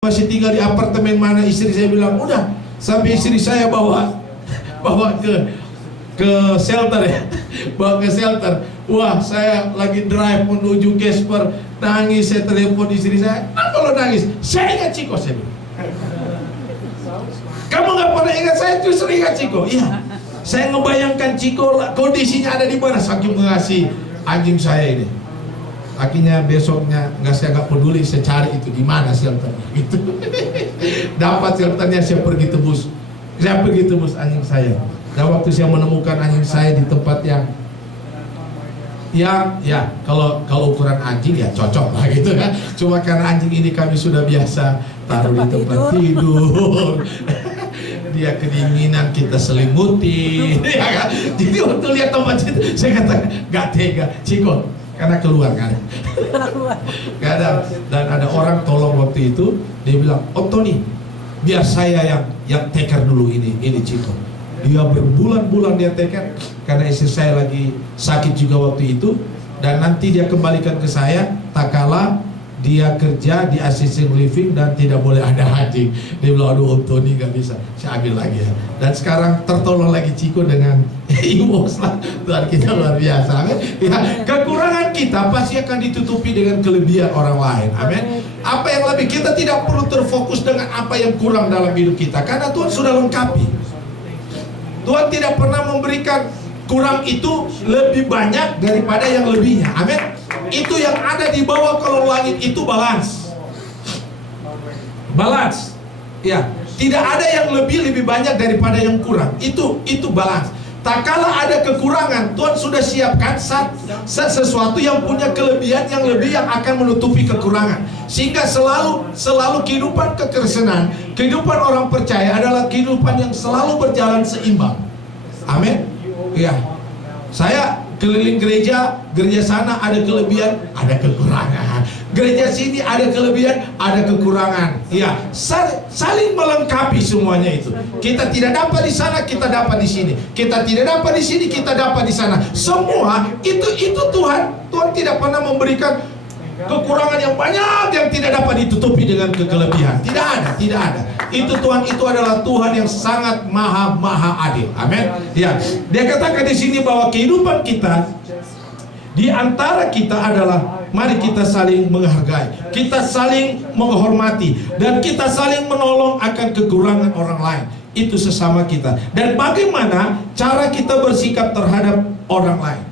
masih tinggal di apartemen mana, istri saya bilang udah, sampai istri saya bawa ke shelter ya, bawa ke shelter. Wah, saya lagi drive menuju Casper, nangis, saya telepon istri saya. Kalau nangis, saya ingat Ciko, saya bilang. Kamu nggak pernah ingat saya, justru ingat Ciko. Iya, saya ngebayangkan Ciko kondisinya ada di mana, saking mengasihi anjing saya ini. Akhirnya besoknya saya nggak peduli, saya cari itu di mana shelternya gitu. Dapat shelternya, saya pergi tebus anjing saya. Dan waktu saya menemukan anjing saya di tempat yang ya kalau ukuran anjing ya cocok lah gitu kan. Cuma karena anjing ini kami sudah biasa taruh di tempat tidur. Dia kedinginan, kita selimuti ya kan? Jadi waktu lihat tempat itu saya kata gak tega, Ciko, karena keluar kan. Gak ada. Dan ada orang tolong waktu itu, dia bilang, "Oh Tony, biar saya yang take care dulu ini Ciko." Dia berbulan-bulan dia take care, karena istri saya lagi sakit juga waktu itu. Dan nanti dia kembalikan ke saya, tak kala dia kerja di assisted living dan tidak boleh ada anjing. Dia bilang, "Aduh Om Tony gak bisa." Saya ambil lagi ya. Dan sekarang tertolong lagi Ciko dengan Iwoks lah. Tuhan kita luar biasa. Amin. Ya, kekurangan kita pasti akan ditutupi dengan kelebihan orang lain. Amin. Apa yang lebih, kita tidak perlu terfokus dengan apa yang kurang dalam hidup kita, karena Tuhan sudah lengkapi. Tuhan tidak pernah memberikan kurang itu lebih banyak daripada yang lebihnya. Amin. Itu yang ada di bawah kolong langit itu balance. Ya, tidak ada yang lebih banyak daripada yang kurang. Itu balance. Tak kala ada kekurangan, Tuhan sudah siapkan sesuatu yang punya kelebihan yang lebih, yang akan menutupi kekurangan. Sehingga selalu kehidupan kekristenan, kehidupan orang percaya adalah kehidupan yang selalu berjalan seimbang. Amin. Ya. Saya keliling gereja sana ada kelebihan, ada kekurangan. Gereja sini ada kelebihan, ada kekurangan. Ya, saling melengkapi semuanya itu. Kita tidak dapat di sana, kita dapat di sini. Kita tidak dapat di sini, kita dapat di sana. Semua itu Tuhan tidak pernah memberikan kekurangan yang banyak yang tidak dapat ditutupi dengan kekelebihan. Tidak ada. Itu Tuhan, itu adalah Tuhan yang sangat maha adil. Amin. Ya, dia katakan di sini bahwa kehidupan kita di antara kita adalah, mari kita saling menghargai, kita saling menghormati, dan kita saling menolong akan kekurangan orang lain. Itu sesama kita. Dan bagaimana cara kita bersikap terhadap orang lain?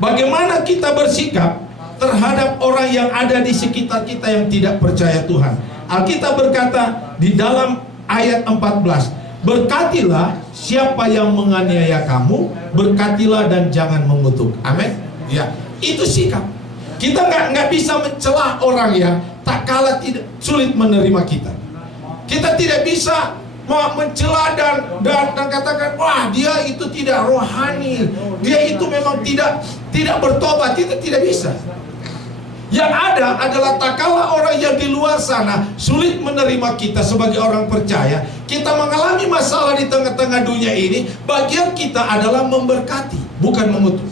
Bagaimana kita bersikap terhadap orang yang ada di sekitar kita yang tidak percaya Tuhan? Alkitab berkata di dalam ayat 14, "Berkatilah siapa yang menganiaya kamu, berkatilah dan jangan mengutuk." Amin. Ya, itu sikap. Kita nggak bisa mencela orang yang tak kalah tidak sulit menerima kita. Kita tidak bisa mencela dan katakan, "Wah, dia itu tidak rohani, dia itu memang tidak bertobat." Itu tidak bisa. Yang ada adalah tak kalah orang yang di luar sana sulit menerima kita sebagai orang percaya, kita mengalami masalah di tengah-tengah dunia ini, bagian kita adalah memberkati, bukan mengutuk.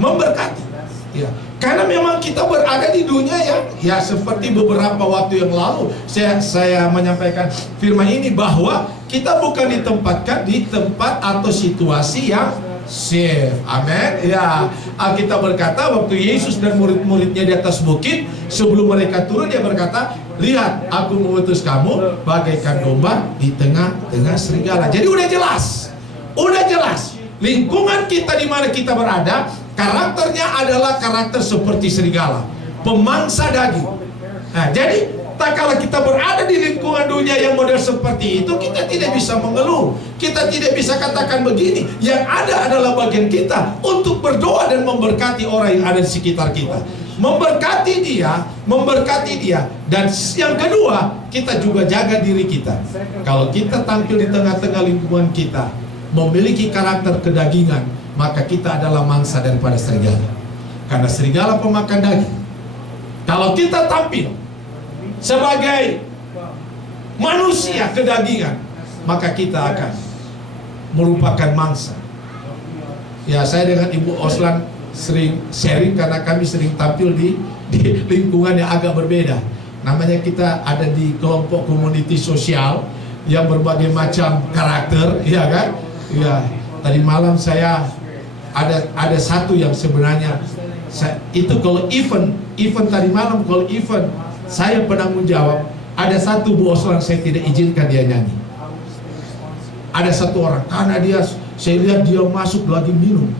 Memberkati. Ya. Karena memang kita berada di dunia yang, ya seperti beberapa waktu yang lalu saya menyampaikan firman ini, bahwa kita bukan ditempatkan di tempat atau situasi yang safe. Amin. Ya, Alkitab berkata waktu Yesus dan murid-muridnya di atas bukit, sebelum mereka turun, dia berkata, "Lihat, aku mengutus kamu bagaikan domba di tengah-tengah serigala." Jadi udah jelas lingkungan kita di mana kita berada, karakternya adalah karakter seperti serigala, pemangsa daging. Nah, jadi tak kala kita berada di lingkungan dunia yang model seperti itu, kita tidak bisa mengeluh, kita tidak bisa katakan begini. Yang ada adalah bagian kita untuk berdoa dan memberkati orang yang ada di sekitar kita, memberkati dia. Dan yang kedua, kita juga jaga diri kita. Kalau kita tampil di tengah-tengah lingkungan kita memiliki karakter kedagingan, maka kita adalah mangsa daripada serigala, karena serigala pemakan daging. Kalau kita tampil sebagai manusia kedagingan, maka kita akan merupakan mangsa. Ya, saya dengan Ibu Oslan sering sharing karena kami sering tampil di lingkungan yang agak berbeda. Namanya kita ada di kelompok komuniti sosial yang berbagai macam karakter, ya kan? Ya, tadi malam saya ada satu yang sebenarnya itu kalau event tadi malam, kalau event saya penanggung jawab, ada satu Bu Oslan saya tidak izinkan dia nyanyi. Ada satu orang, karena saya lihat dia masuk lagi minum,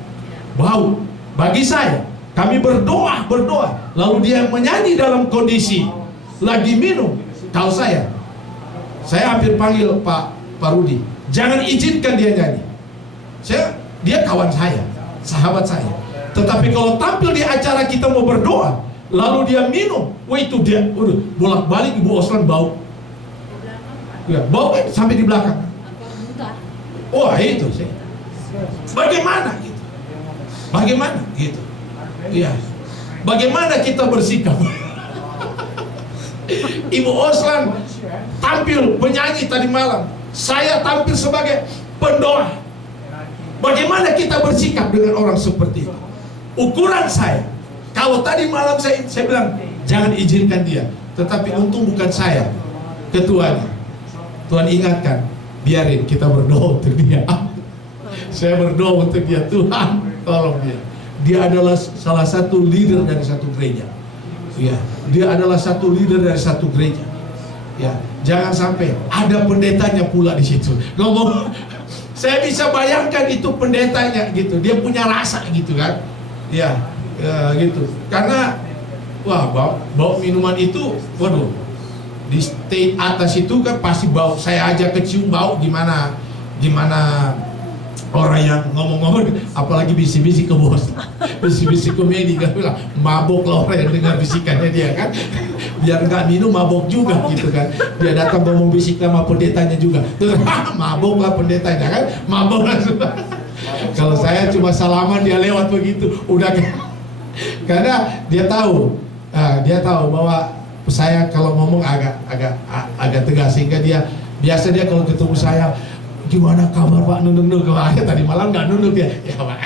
bau. Bagi saya, kami berdoa, lalu dia menyanyi dalam kondisi lagi minum. Kalau saya hampir panggil Pak Rudi, jangan izinkan dia nyanyi. Dia kawan saya, sahabat saya. Tetapi kalau tampil di acara kita mau berdoa, lalu dia minum, wah itu dia, bolak-balik Ibu Oslan bau. Ya, bau sampai di belakang. Wah itu sih. Bagaimana gitu? Bagaimana gitu? Iya. Bagaimana kita bersikap? Ibu Oslan tampil penyanyi tadi malam, saya tampil sebagai pendoa. Bagaimana kita bersikap dengan orang seperti itu? Ukuran saya, kalau tadi malam saya bilang jangan izinkan dia, tetapi untung bukan saya ketuanya. Tuhan ingatkan, biarin kita berdoa untuk dia. Saya berdoa untuk dia, Tuhan tolong dia. Dia adalah salah satu leader dari satu gereja. Ya, dia adalah satu leader dari satu gereja. Ya, jangan sampai ada pendetanya pula di situ. Ngomong, saya bisa bayangkan itu pendetanya gitu. Dia punya rasa gitu kan. Ya, gitu. Karena wah, bau minuman itu, waduh, di stage atas itu kan pasti bau. Saya aja kecium bau, gimana orang yang ngomong-ngomong, apalagi bisik-bisik ke bos, bisik-bisik komedi kan, bilang mabok lah orang yang dengar bisikannya dia kan, biar nggak minum mabok juga gitu kan. Dia datang ngomong bisik sama pendetanya juga, terus mabok lah pendetanya kan, mabok langsung. Kalau saya cuma salaman dia lewat begitu, udah karena dia tahu bahwa saya kalau ngomong agak tegas, sehingga dia biasa kalau ketemu saya, gimana kabar Pak, nunduk tadi malam nggak nunduk dia, ya Pak.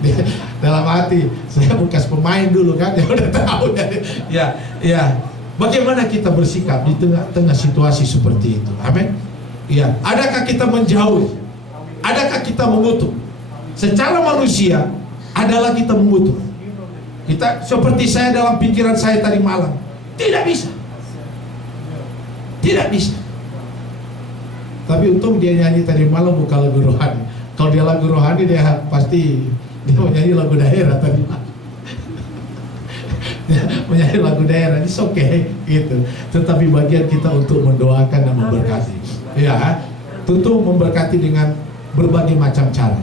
Dia, dalam hati saya bekas pemain dulu kan, dia udah tahu ya. Bagaimana kita bersikap di tengah situasi seperti itu? Amin. Ya, adakah kita menjauh? Adakah kita mengutuk? Secara manusia adalah kita mengutuk. Kita seperti saya dalam pikiran saya tadi malam, tidak bisa. Tapi untung dia nyanyi tadi malam bukan lagu rohani. Kalau dia lagu rohani dia pasti dia mau nyanyi lagu daerah tadi malam. Dia menyanyi lagu daerah, it's okay gitu. Tetapi bagian kita untuk mendoakan dan memberkati. Ya, tentu memberkati dengan berbagai macam cara.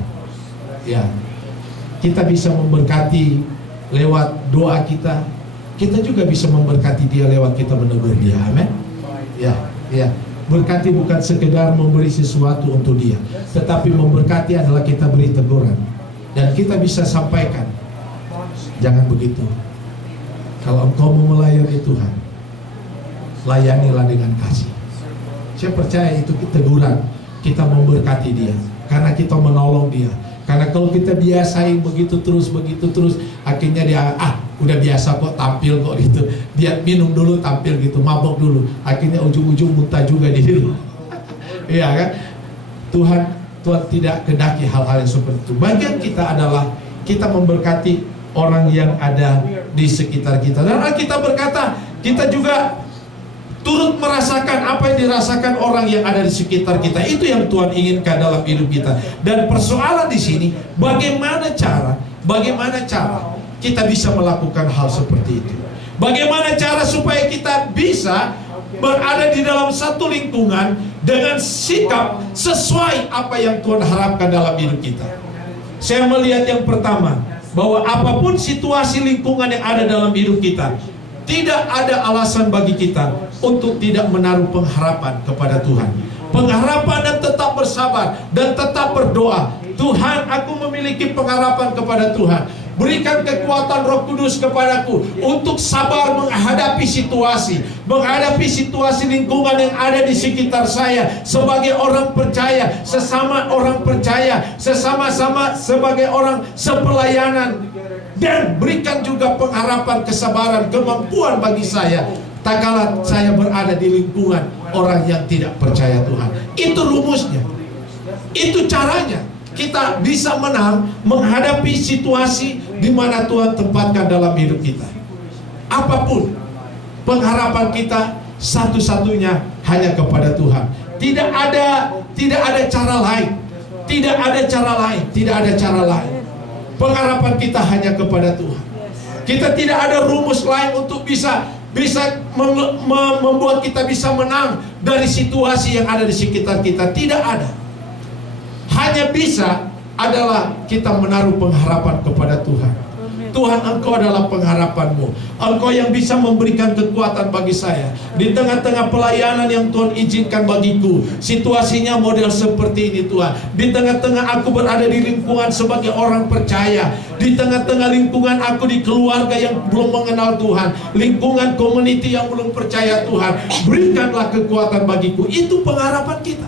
Ya, kita bisa memberkati lewat doa kita. Kita juga bisa memberkati dia lewat kita menegur dia. Amin. Ya. Berkati bukan sekedar memberi sesuatu untuk dia, tetapi memberkati adalah kita beri teguran. Dan kita bisa sampaikan, jangan begitu. Kalau engkau mau melayani Tuhan, layanilah dengan kasih. Saya percaya itu teguran. Kita memberkati dia karena kita menolong dia. Karena kalau kita biasain begitu terus, akhirnya dia udah biasa kok tampil kok gitu. Dia minum dulu tampil gitu, mabok dulu. Akhirnya ujung-ujung muntah juga di situ. Iya kan? Tuhan tidak kehendaki hal-hal yang seperti itu. Bagian kita adalah kita memberkati orang yang ada di sekitar kita. Dan kita berkata, kita juga turut merasakan apa yang dirasakan orang yang ada di sekitar kita. Itu yang Tuhan inginkan dalam hidup kita. Dan persoalan di sini, bagaimana cara kita bisa melakukan hal seperti itu? Bagaimana cara supaya kita bisa berada di dalam satu lingkungan dengan sikap sesuai apa yang Tuhan harapkan dalam hidup kita? Saya melihat yang pertama, bahwa apapun situasi lingkungan yang ada dalam hidup kita, tidak ada alasan bagi kita untuk tidak menaruh pengharapan kepada Tuhan. Pengharapan dan tetap bersabar dan tetap berdoa. Tuhan, aku memiliki pengharapan kepada Tuhan. Berikan kekuatan Roh Kudus kepadaku untuk sabar menghadapi situasi lingkungan yang ada di sekitar saya sebagai orang percaya, sesama orang percaya, sesama-sama sebagai orang sepelayanan. Dan berikan juga pengharapan, kesabaran, kemampuan bagi saya tak kala saya berada di lingkungan orang yang tidak percaya Tuhan. Itu rumusnya, itu caranya kita bisa menang menghadapi situasi di mana Tuhan tempatkan dalam hidup kita. Apapun pengharapan kita, satu-satunya hanya kepada Tuhan. Tidak ada cara lain. Tidak ada cara lain. Tidak ada cara lain. Pengharapan kita hanya kepada Tuhan. Kita tidak ada rumus lain untuk bisa membuat kita bisa menang dari situasi yang ada di sekitar kita. Tidak ada. Hanya bisa adalah kita menaruh pengharapan kepada Tuhan. Tuhan, Engkau adalah pengharapanmu. Engkau yang bisa memberikan kekuatan bagi saya di tengah-tengah pelayanan yang Tuhan izinkan bagiku. Situasinya model seperti ini Tuhan. Di tengah-tengah aku berada di lingkungan sebagai orang percaya, di tengah-tengah lingkungan aku di keluarga yang belum mengenal Tuhan, lingkungan community yang belum percaya Tuhan, berikanlah kekuatan bagiku. Itu pengharapan kita.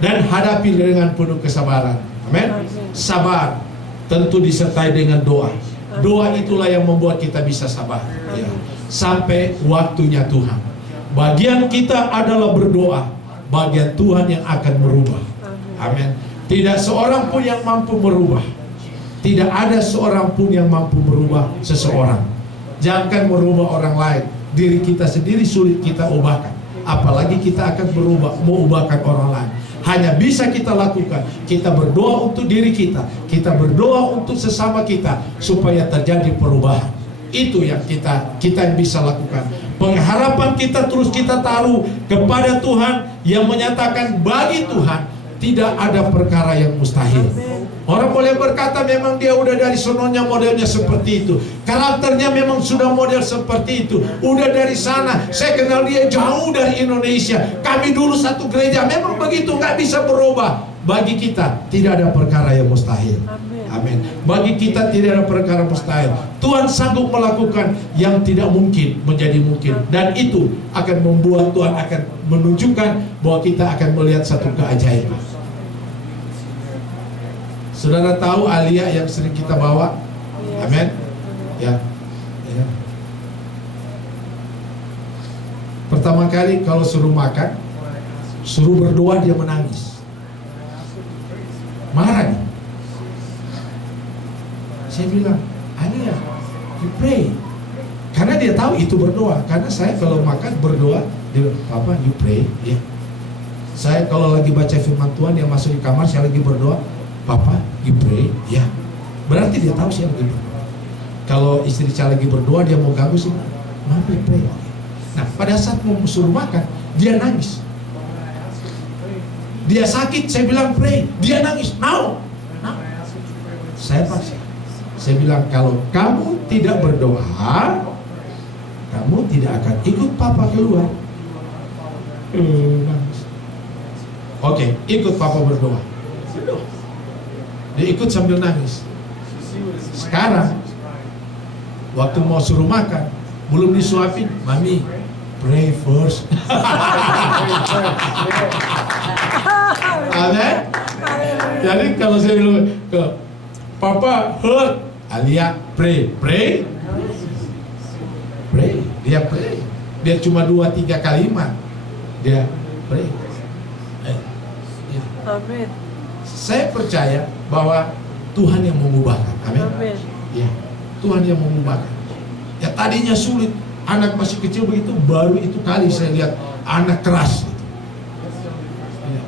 Dan hadapi dengan penuh kesabaran. Amin. Sabar tentu disertai dengan doa. Doa itulah yang membuat kita bisa sabar, ya, sampai waktunya Tuhan. Bagian kita adalah berdoa. Bagian Tuhan yang akan merubah. Amin. Tidak seorang pun yang mampu merubah. Tidak ada seorang pun yang mampu merubah seseorang. Jangan merubah orang lain. Diri kita sendiri sulit kita ubahkan. Apalagi kita akan mengubahkan orang lain. Hanya bisa kita lakukan, kita berdoa untuk diri kita, kita berdoa untuk sesama kita, supaya terjadi perubahan. Itu yang kita yang bisa lakukan. Pengharapan kita terus kita taruh kepada Tuhan, yang menyatakan bagi Tuhan tidak ada perkara yang mustahil. Orang boleh berkata memang dia udah dari sononya modelnya seperti itu, karakternya memang sudah model seperti itu, udah dari sana, saya kenal dia jauh dari Indonesia, kami dulu satu gereja, memang begitu, nggak bisa berubah. Bagi kita tidak ada perkara yang mustahil. Amin. Bagi kita tidak ada perkara mustahil. Tuhan sanggup melakukan yang tidak mungkin menjadi mungkin, dan itu akan membuat Tuhan akan menunjukkan bahwa kita akan melihat satu keajaiban. Saudara tahu Alia yang sering kita bawa? Amin. Ya. Pertama kali kalau suruh makan, suruh berdoa, dia menangis. Marah nih. Saya bilang, Alia, you pray. Karena dia tahu itu berdoa. Karena saya kalau makan berdoa, dia bilang, Papa, you pray. Ya. Saya kalau lagi baca firman Tuhan, yang masuk di kamar, saya lagi berdoa, Papa, you pray, ya. Berarti dia tahu saya lagi berdoa. Kalau istri saya lagi berdoa, dia mau ganggu sih, Mama, pray. Nah, pada saat mau suruh makan, dia nangis. Dia sakit, saya bilang pray, dia nangis. No. Saya paksa. Saya bilang, kalau kamu tidak berdoa, kamu tidak akan ikut Papa keluar. Nangis. Oke, ikut Papa berdoa. Dia ikut sambil nangis. Sekarang waktu mau suruh makan, belum disuapin, Mami, pray first. Amin. Jadi kalau saya bilang ke Papa hurt, Alia pray. Dia pray. Dia cuma 2-3 kalimat, dia pray. Amin. Saya percaya bahwa Tuhan yang mengubahkan. Amin. Ya, Tuhan yang mengubahkan. Ya, tadinya sulit, anak masih kecil begitu, baru itu kali saya lihat anak keras gitu. Ya.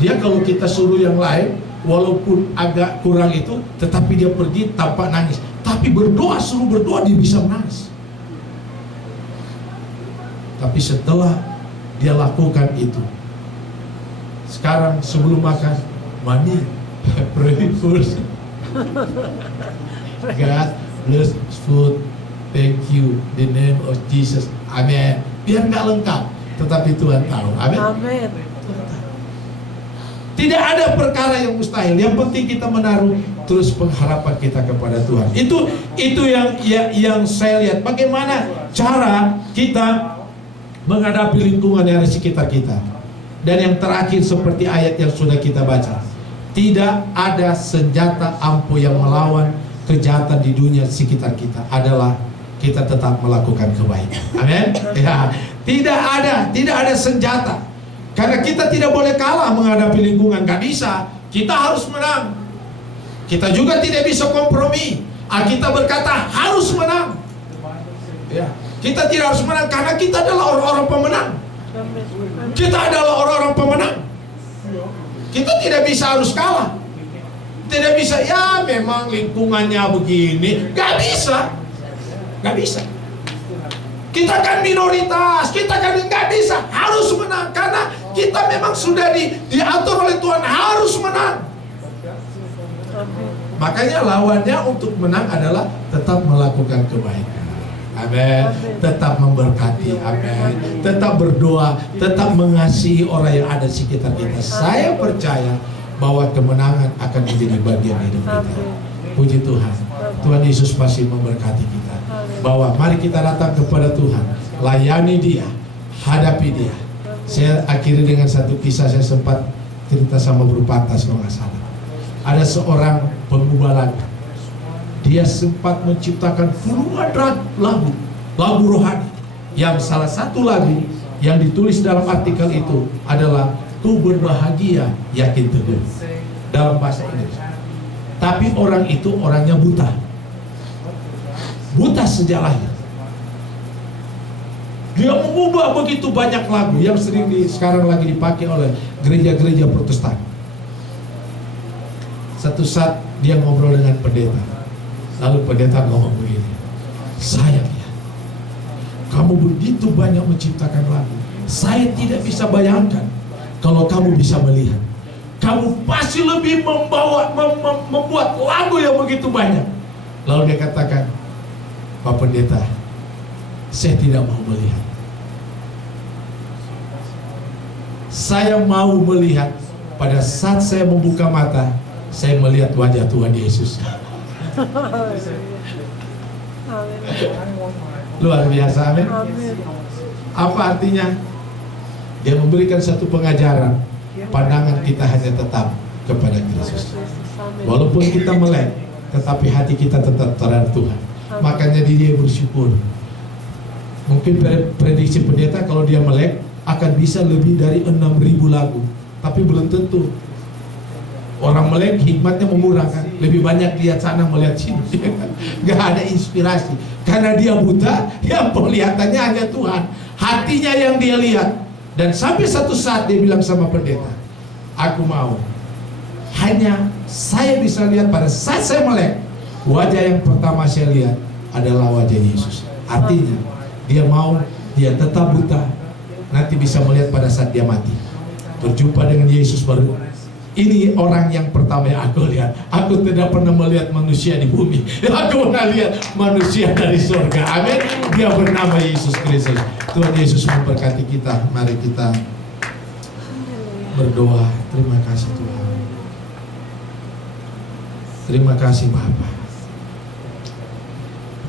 Dia kalau kita suruh yang lain, walaupun agak kurang itu, tetapi dia pergi tanpa nangis. Tapi berdoa, suruh berdoa, dia bisa menangis. Tapi setelah dia lakukan itu, sekarang sebelum makan, Mami, pray first. God bless food. Thank you, the name of Jesus. Amin. Biar nggak lengkap, tetapi Tuhan tahu. Amin. Amin. Tidak ada perkara yang mustahil. Yang penting kita menaruh terus pengharapan kita kepada Tuhan. Itu yang saya lihat. Bagaimana cara kita menghadapi lingkungan yang ada di sekitar kita. Dan yang terakhir seperti ayat yang sudah kita baca, tidak ada senjata ampuh yang melawan kejahatan di dunia sekitar kita, adalah kita tetap melakukan kebaikan. Amin. Ya, tidak ada senjata. Karena kita tidak boleh kalah menghadapi lingkungan, gak bisa. Kita harus menang. Kita juga tidak bisa kompromi. Alkitab berkata harus menang. Ya, kita tidak harus menang karena kita adalah orang-orang pemenang. Kita adalah orang-orang pemenang. Kita tidak bisa harus kalah. Tidak bisa, ya memang lingkungannya begini. Gak bisa. Gak bisa. Kita kan minoritas, kita kan gak bisa. Harus menang, karena kita memang sudah diatur oleh Tuhan harus menang. Makanya lawannya untuk menang adalah tetap melakukan kebaikan. Amin. Tetap memberkati. Amin. Tetap berdoa, tetap mengasihi orang yang ada di sekitar kita. Saya percaya bahwa kemenangan akan menjadi bagian hidup kita. Puji Tuhan. Tuhan Yesus pasti memberkati kita. Bahwa mari kita datang kepada Tuhan, layani Dia, hadapi Dia. Saya akhiri dengan satu kisah. Saya sempat cerita sama Bro Pantas kalau nggak salah. Ada seorang pengubah lagu. Dia sempat menciptakan puluhan lagu rohani. Yang salah satu lagu yang ditulis dalam artikel itu adalah "Ku berbahagia yakin teguh" dalam bahasa Inggris. Tapi orang itu orangnya buta. Buta sejak lahir. Dia mengubah begitu banyak lagu yang sering sekarang lagi dipakai oleh gereja-gereja Protestan. Satu saat dia ngobrol dengan pendeta. Lalu pendeta ngomong begini, "Sayang ya, kamu begitu banyak menciptakan lagu. Saya tidak bisa bayangkan kalau kamu bisa melihat. Kamu pasti lebih membuat lagu yang begitu banyak." Lalu dia katakan, "Pak Pendeta, saya tidak mau melihat. Saya mau melihat pada saat saya membuka mata, saya melihat wajah Tuhan Yesus." Luar biasa, amin. Apa artinya? Dia memberikan satu pengajaran. Pandangan kita hanya tetap kepada Kristus. Walaupun kita melek, tetapi hati kita tetap terhadap Tuhan. Makanya dia bersyukur. Mungkin prediksi pendeta kalau dia melek akan bisa lebih dari 6.000 lagu. Tapi belum tentu. Orang melek hikmatnya mengurang kan. Lebih banyak lihat sana melihat sini. Gak ada inspirasi. Karena dia buta, yang penglihatannya hanya Tuhan. Hatinya yang dia lihat. Dan sampai satu saat dia bilang sama pendeta, "Aku mau hanya saya bisa lihat pada saat saya melek. Wajah yang pertama saya lihat adalah wajah Yesus." Artinya dia mau, dia tetap buta, nanti bisa melihat pada saat dia mati, berjumpa dengan Yesus baru. Ini orang yang pertama yang aku lihat. Aku tidak pernah melihat manusia di bumi. Aku pernah lihat manusia dari surga. Amin. Dia bernama Yesus Kristus. Tuhan Yesus memberkati kita. Mari kita berdoa. Terima kasih Tuhan. Terima kasih Bapa.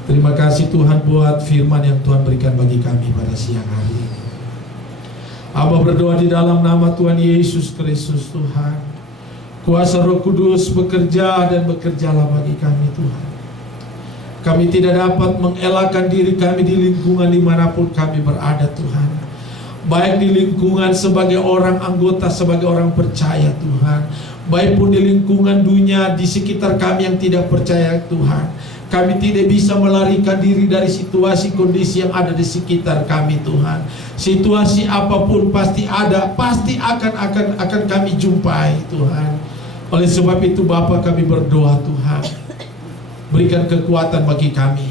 Terima kasih Tuhan buat firman yang Tuhan berikan bagi kami pada siang hari ini. Aba berdoa di dalam nama Tuhan Yesus Kristus Tuhan. Kuasa Roh Kudus bekerja dan bekerjalah bagi kami Tuhan. Kami tidak dapat mengelakkan diri kami di lingkungan dimanapun kami berada Tuhan. Baik di lingkungan sebagai orang anggota, sebagai orang percaya Tuhan. Baik pun di lingkungan dunia di sekitar kami yang tidak percaya Tuhan. Kami tidak bisa melarikan diri dari situasi kondisi yang ada di sekitar kami Tuhan. Situasi apapun pasti ada, pasti akan kami jumpai Tuhan. Oleh sebab itu Bapa kami berdoa Tuhan, berikan kekuatan bagi kami,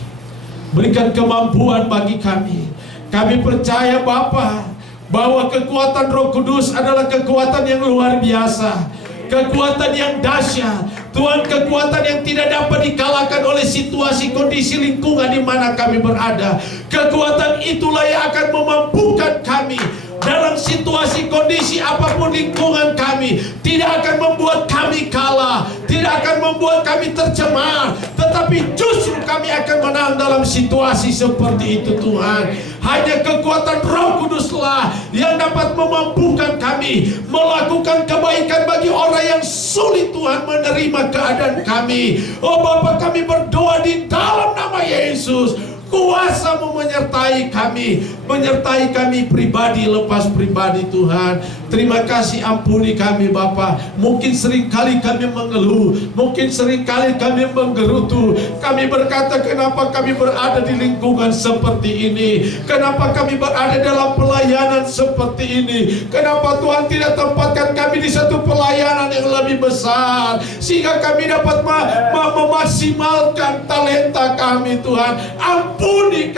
berikan kemampuan bagi kami. Kami percaya Bapa bahwa kekuatan Roh Kudus adalah kekuatan yang luar biasa, kekuatan yang dahsyat Tuhan, kekuatan yang tidak dapat dikalahkan oleh situasi kondisi lingkungan di mana kami berada. Kekuatan itulah yang akan memampukan kami dalam situasi kondisi apapun lingkungan kami. Tidak akan membuat kami kalah, tidak akan membuat kami tercemar, tetapi justru kami akan menang dalam situasi seperti itu Tuhan. Hanya kekuatan Roh Kuduslah yang dapat memampukan kami melakukan kebaikan bagi orang yang sulit Tuhan menerima keadaan kami. Oh Bapa, kami berdoa di dalam nama Yesus. Kuasa-Mu menyertai kami pribadi lepas pribadi Tuhan. Terima kasih, ampuni kami Bapa. Mungkin seringkali kami mengeluh, mungkin seringkali kami menggerutu. Kami berkata, kenapa kami berada di lingkungan seperti ini? Kenapa kami berada dalam pelayanan seperti ini? Kenapa Tuhan tidak tempatkan kami di satu pelayanan yang lebih besar, sehingga kami dapat memaksimalkan talenta kami Tuhan. Ampuni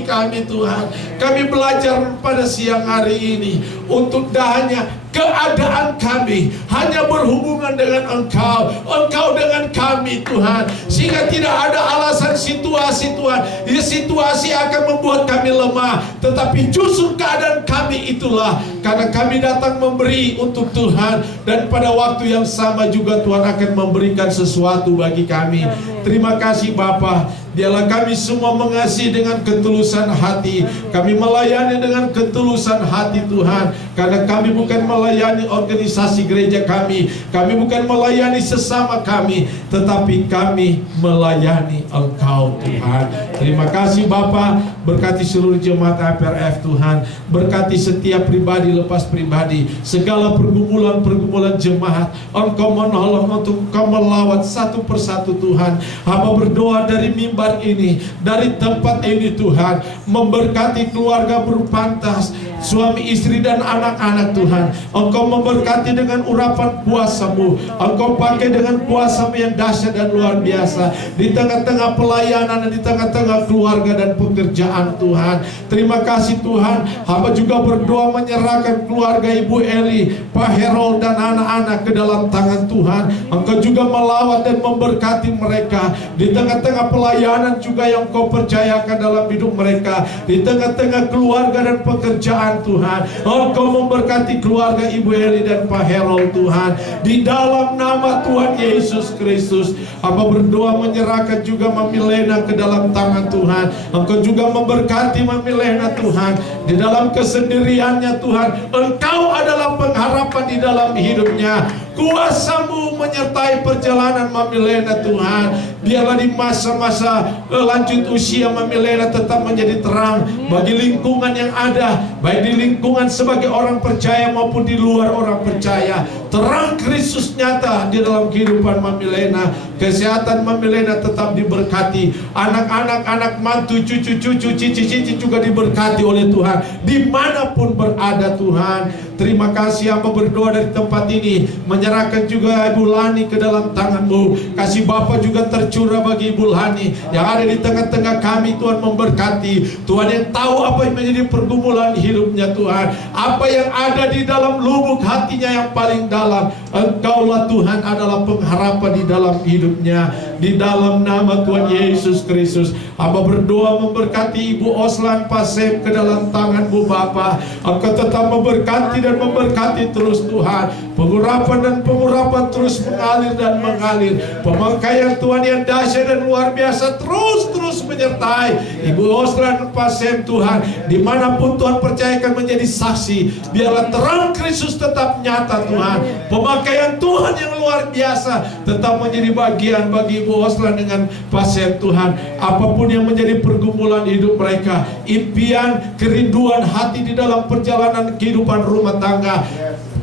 kami Tuhan. Kami belajar pada siang hari ini untuk hanya keadaan kami hanya berhubungan dengan Engkau dengan kami Tuhan, sehingga tidak ada alasan situasi Tuhan. Situasi akan membuat kami lemah, tetapi justru keadaan kami itulah karena kami datang memberi untuk Tuhan, dan pada waktu yang sama juga Tuhan akan memberikan sesuatu bagi kami. Terima kasih Bapa. Biarlah kami semua mengasihi dengan ketulusan hati. Kami melayani dengan ketulusan hati Tuhan, karena kami bukan melayani organisasi gereja kami bukan melayani sesama kami, tetapi kami melayani Engkau Tuhan. Terima kasih Bapa. Berkati seluruh jemaat APRF Tuhan. Berkati setiap pribadi lepas pribadi, segala pergumulan jemaat. Engkau menolong untuk Engkau melawat satu persatu Tuhan. Hamba berdoa dari mimbar ini, dari tempat ini Tuhan, memberkati keluarga berpantas, suami istri dan anak-anak Tuhan. Engkau memberkati dengan urapan kuasa-Mu. Engkau pakai dengan kuasa-Mu yang dahsyat dan luar biasa di tengah-tengah pelayanan dan di tengah-tengah keluarga dan pekerjaan Tuhan. Terima kasih Tuhan. Hamba juga berdoa menyerahkan keluarga Ibu Eli, Pak Herol dan anak-anak ke dalam tangan Tuhan. Engkau juga melawat dan memberkati mereka di tengah-tengah pelayanan juga yang Kau percayakan dalam hidup mereka, di tengah-tengah keluarga dan pekerjaan Tuhan. Engkau memberkati keluarga Ibu Eli dan Pak Herol Tuhan, di dalam nama Tuhan Yesus Kristus. Hamba berdoa menyerahkan juga Mami Lena ke dalam tangan Tuhan. Engkau juga memberkati Mami Lena Tuhan, di dalam kesendiriannya Tuhan. Engkau adalah pengharapan di dalam hidupnya. Kuasa-Mu menyertai perjalanan Mami Lena Tuhan. Biarlah di masa-masa lanjut usia Mami Lena tetap menjadi terang bagi lingkungan yang ada, baik di lingkungan sebagai orang percaya maupun di luar orang percaya. Terang Kristus nyata di dalam kehidupan Mami Lena. Kesehatan Mami Lena tetap diberkati. Anak-anak, anak mantu, cucu-cucu, cici-cici juga diberkati oleh Tuhan dimanapun berada Tuhan. Terima kasih. Hamba berdoa dari tempat ini, menyerahkan juga Ibu Lani ke dalam tangan-Mu. Kasih Bapa juga tercurah bagi Ibu Lani yang ada di tengah-tengah kami Tuhan. Memberkati Tuhan yang tahu apa yang menjadi pergumulan hidupnya Tuhan, apa yang ada di dalam lubuk hatinya yang paling dalam. Engkaulah Tuhan adalah pengharapan di dalam hidupnya. Di dalam nama Tuhan Yesus Kristus, hamba berdoa memberkati Ibu Oslan Pasep ke dalam tangan-Mu Bapa. Engkau tetap memberkati dan memberkati terus Tuhan. Pengurapan dan pengurapan terus mengalir dan mengalir. Pemakaian Tuhan yang dahsyat dan luar biasa terus menyertai Ibu Oslan Pasep Tuhan. Dimanapun Tuhan percayakan menjadi saksi, biarlah terang Kristus tetap nyata Tuhan. Pemakaian Tuhan yang luar biasa tetap menjadi bagian bagi Ibu Oslan dengan Pasep Tuhan. Apapun yang menjadi pergumulan hidup mereka, impian, kerinduan hati di dalam perjalanan kehidupan rumah tangga,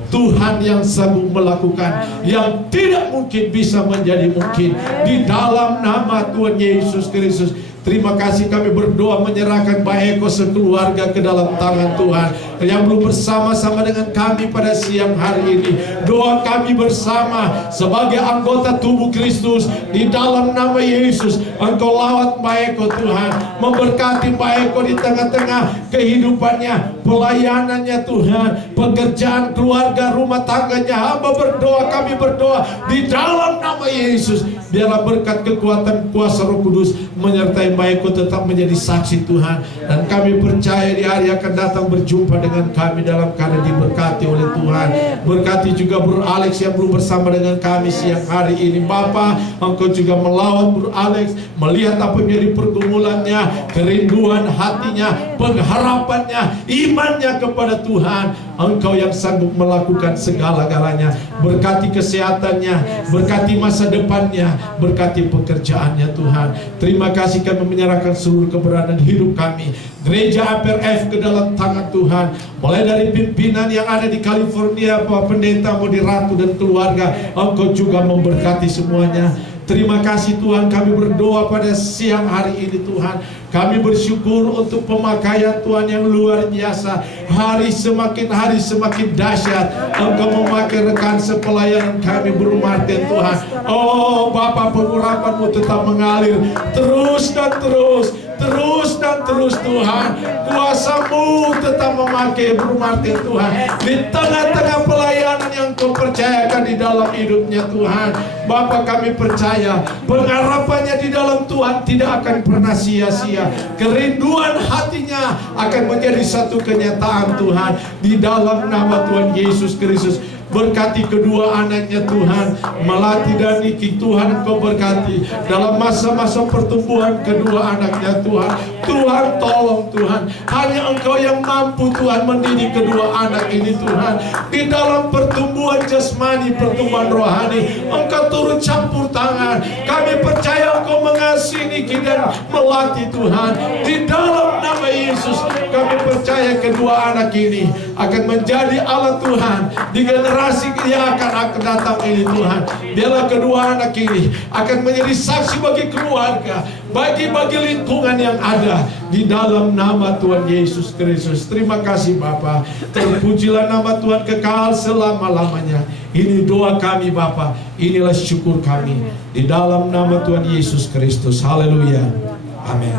Tuhan yang sanggup melakukan yang tidak mungkin bisa menjadi mungkin di dalam nama Tuhan Yesus Kristus. Terima kasih. Kami berdoa menyerahkan Mbak Eko sekeluarga ke dalam tangan Tuhan, yang belum bersama-sama dengan kami pada siang hari ini. Doa kami bersama sebagai anggota tubuh Kristus di dalam nama Yesus. Engkau lawat Mbak Eko Tuhan, memberkati Mbak Eko di tengah-tengah kehidupannya, pelayanannya Tuhan, pekerjaan, keluarga, rumah tangganya. Hamba berdoa, kami berdoa di dalam nama Yesus. Biarlah berkat kekuatan kuasa Roh Kudus menyertai Mbak Eko tetap menjadi saksi Tuhan. Dan kami percaya di hari akan datang berjumpa dengan kami dalam keadaan diberkati oleh Tuhan. Berkati juga Bro Alex yang belum bersama dengan kami siang hari ini. Bapa, Engkau juga melawat Bro Alex, melihat apa yang menjadi pergumulannya, kerinduan hatinya, pengharapannya, imannya kepada Tuhan. Engkau yang sanggup melakukan segala-galanya. Berkati kesehatannya, berkati masa depannya, berkati pekerjaannya Tuhan. Terima kasih. Kami kami menyerahkan seluruh keberadaan hidup kami, gereja APRF ke dalam tangan Tuhan. Mulai dari pimpinan yang ada di California, Pak Pendeta Modi Ratu dan keluarga, Engkau juga memberkati semuanya. Terima kasih Tuhan, kami berdoa pada siang hari ini Tuhan. Kami bersyukur untuk pemakaian Tuhan yang luar biasa. Hari semakin dahsyat. Engkau memakai rekan sepelayanan kami berumati Tuhan. Oh Bapa, pengurapan-Mu tetap mengalir terus dan terus. Terus dan terus Tuhan. Kuasa-Mu tetap memakai berumati Tuhan. Di tengah-tengah pelayanan yang Kau percayakan di dalam hidupnya Tuhan. Bapa, kami percaya pengharapannya di dalam Tuhan tidak akan pernah sia-sia. Kerinduan hatinya akan menjadi satu kenyataan Tuhan. Di dalam nama Tuhan Yesus Kristus. Berkati kedua anaknya Tuhan, Melati dan Niki, Tuhan Engkau berkati dalam masa-masa pertumbuhan kedua anaknya Tuhan. Tuhan tolong Tuhan, hanya Engkau yang mampu Tuhan mendidik kedua anak ini Tuhan. Di dalam pertumbuhan jasmani, pertumbuhan rohani, Engkau turut campur tangan. Kami percaya Engkau mengasihi Niki dan Melati Tuhan. Di dalam nama Yesus kami percaya kedua anak ini akan menjadi alat Tuhan di generasi yang akan datang ini Tuhan. Biarlah kedua anak ini akan menjadi saksi bagi keluarga, bagi lingkungan yang ada, di dalam nama Tuhan Yesus Kristus. Terima kasih Bapa. Terpujilah nama Tuhan kekal selama-lamanya. Ini doa kami Bapa, inilah syukur kami di dalam nama Tuhan Yesus Kristus. Haleluya. Amin.